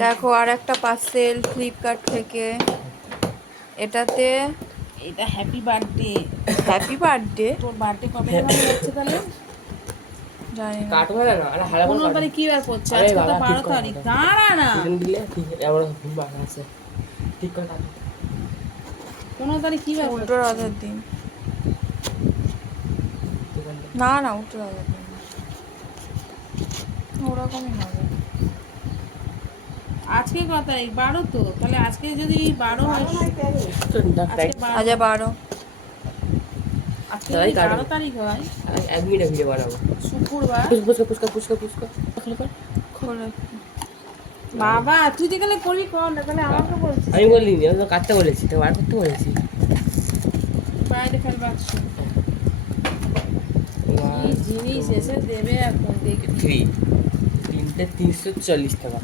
দেখো আর একটা parcel Flipkart থেকে। এটাতে এটা হ্যাপি বার্থডে। Happy birthday. তোর বার্থডে কবে মানে যাচ্ছে তাহলে? জানি না। কাটবে না আরে হালা 15 তারিখ কি বার পড়ছে? আরে আজকে তো বাবা, ঠিক 12 করে তারিখ। কাটো। দাঁড়া না, দুদিন দিলে ঠিক এবার ঘুম বাকি আছে। ঠিক করে কাটো। 15 তারিখ কি বার উল্টো পড়ছে? রথের দিন। ঠিক আছে। না না, উল্টো রথের দিন না। ওরকমই হবে। আজকে কত তারিখ? 12 তো। তাহলে আজকে যদি 12 হয়, আজকে 12 আজ 12। আজকে তাই যদি কাটো। 12 তারিখ হয়, এক মিনিট ভিডিও বানাবো। শুক্রবার। পুষ্কা পুষ্কা পুষ্কা পুষ্কা পুষ্কা খোলো। বাবা তুই যেখানে করবি কর না, তাহলে আমাকে বলছিস আমি বলিনি, আমি তো কাটতে বলেছি, তো বার করতে বলেছি। বাইরে ফেল বাক্স। কি জিনিস এসে দেবে এখন দেখি। 3 340 টাকা।